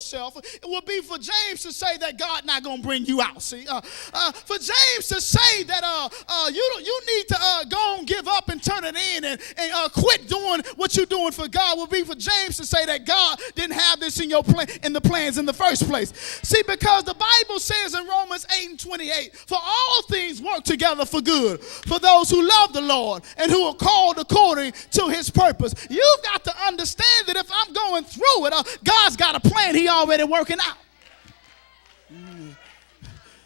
it would be for James to say that God not going to bring you out. See, for James to say that you need to go and give up and turn it in and quit doing what you're doing for God would be for James to say that God didn't have this in your in the plans in the first place. See, because the Bible says in Romans 8:28, for all things work together for good for those who love the Lord and who are called according to his purpose. You've got to understand that if I'm going through it, God's got a plan he already working out.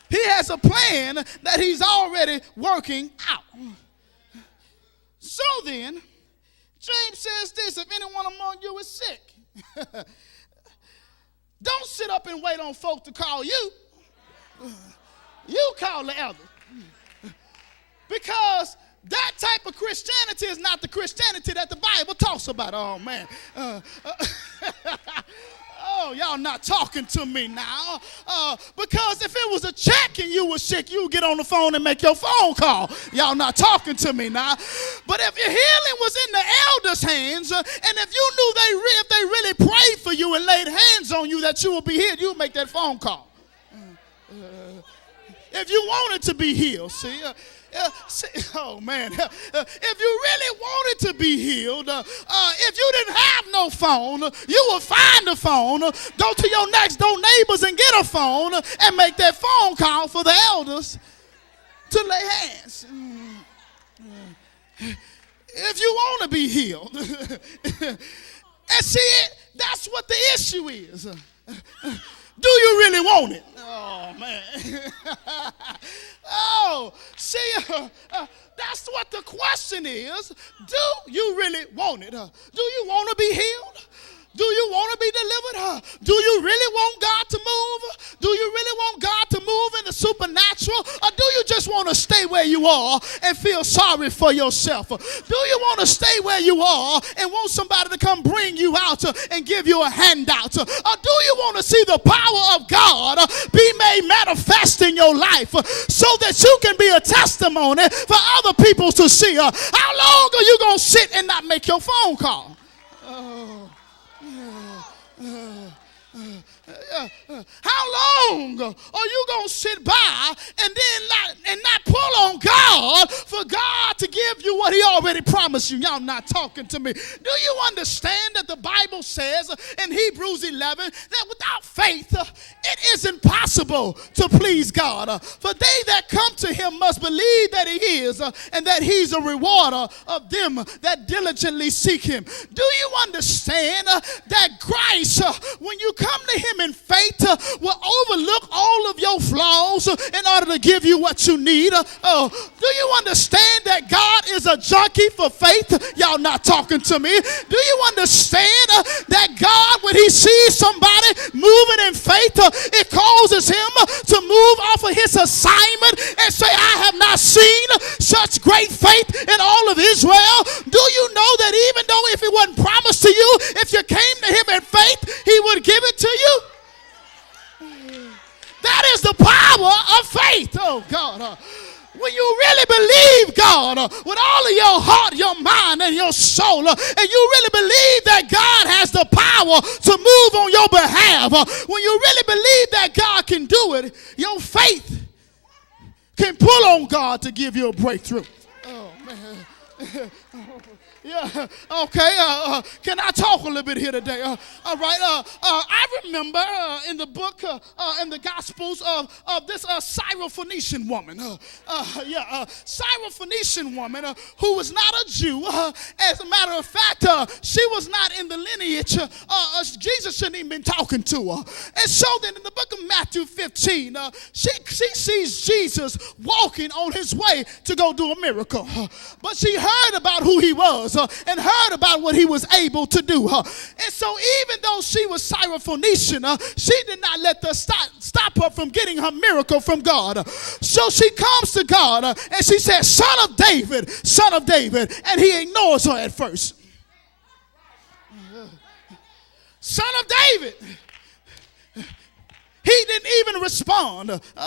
He has a plan that he's already working out. So then, James says this, if anyone among you is sick, don't sit up and wait on folk to call you. You call the elder. Because that type of Christianity is not the Christianity that the Bible talks about. Oh, man. Oh, y'all not talking to me now. Because if it was a check and you were sick, you would get on the phone and make your phone call. Y'all not talking to me now. But if your healing was in the elders' hands, and if you knew if they really prayed for you and laid hands on you that you would be healed, you would make that phone call. If you wanted to be healed, see, oh man, if you really wanted to be healed, if you didn't have no phone, you would find a phone, go to your next door neighbors and get a phone and make that phone call for the elders to lay hands. If you want to be healed. And see, that's what the issue is. Do you really want it? Oh, man. Oh, see, that's what the question is. Do you really want it? Do you want to be healed? Do you want to be delivered? Do you really want God to move? Do you really want God to move in the supernatural? Or do you just want to stay where you are and feel sorry for yourself? Do you want to stay where you are and want somebody to come bring you out and give you a handout? Or do you want to see the power of God be made manifest in your life so that you can be a testimony for other people to see? How long are you going to sit and not make your phone call? How long are you going to sit by and then not pull on God for God to give you what he already promised you? Y'all not talking to me. Do you understand that the Bible says in Hebrews 11 that without faith it is impossible to please God? For they that come to him must believe that he is and that he's a rewarder of them that diligently seek him. Do you understand that Christ, when you come to him in faith, will overlook all of your flaws in order to give you what you need? Do you understand that God is a junkie for faith? Y'all not talking to me. Do you understand that God, when he sees somebody moving in faith, it causes him to move off of his assignment and say, I have not seen such great faith in all of Israel? Do you know that even though if it wasn't promised to you, if you came to him in faith, he would give it to you? That is the power of faith. Oh, God. When you really believe God with all of your heart, your mind, and your soul, and you really believe that God has the power to move on your behalf, when you really believe that God can do it, your faith can pull on God to give you a breakthrough. Oh, man. Yeah, okay, can I talk a little bit here today? All right, I remember in the book, in the Gospels of this Syrophoenician woman. Syrophoenician woman who was not a Jew. As a matter of fact, she was not in the lineage. Jesus shouldn't even been talking to her. And so then in the book of Matthew 15, she sees Jesus walking on his way to go do a miracle. But she heard about who he was. And heard about what he was able to do. And so even though she was Syrophoenician, she did not let that stop her from getting her miracle from God. So she comes to God and she says, Son of David, Son of David. And he ignores her at first. Son of David. He didn't even respond.